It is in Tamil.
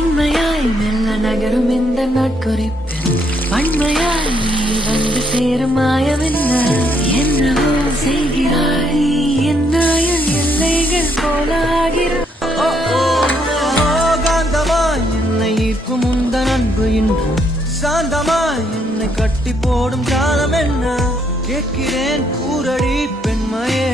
பெண்மையாய் மெல்ல நகரும் இந்த நாட்குறிப்பில் பண்மையாய் நீ வந்து சேரும் மாயம் என்னவோ செய்கிறாய் நீ என்னாயில் எல்லைகள் போலாகிறாய். காந்தமாய் என்னை ஈர்க்கும் உந்தன் அன்பு இன்று சாந்தமாய் என்னை கட்டி போடும் காலம் என்ன கேட்கிறேன் கூரடி பெண்மையே.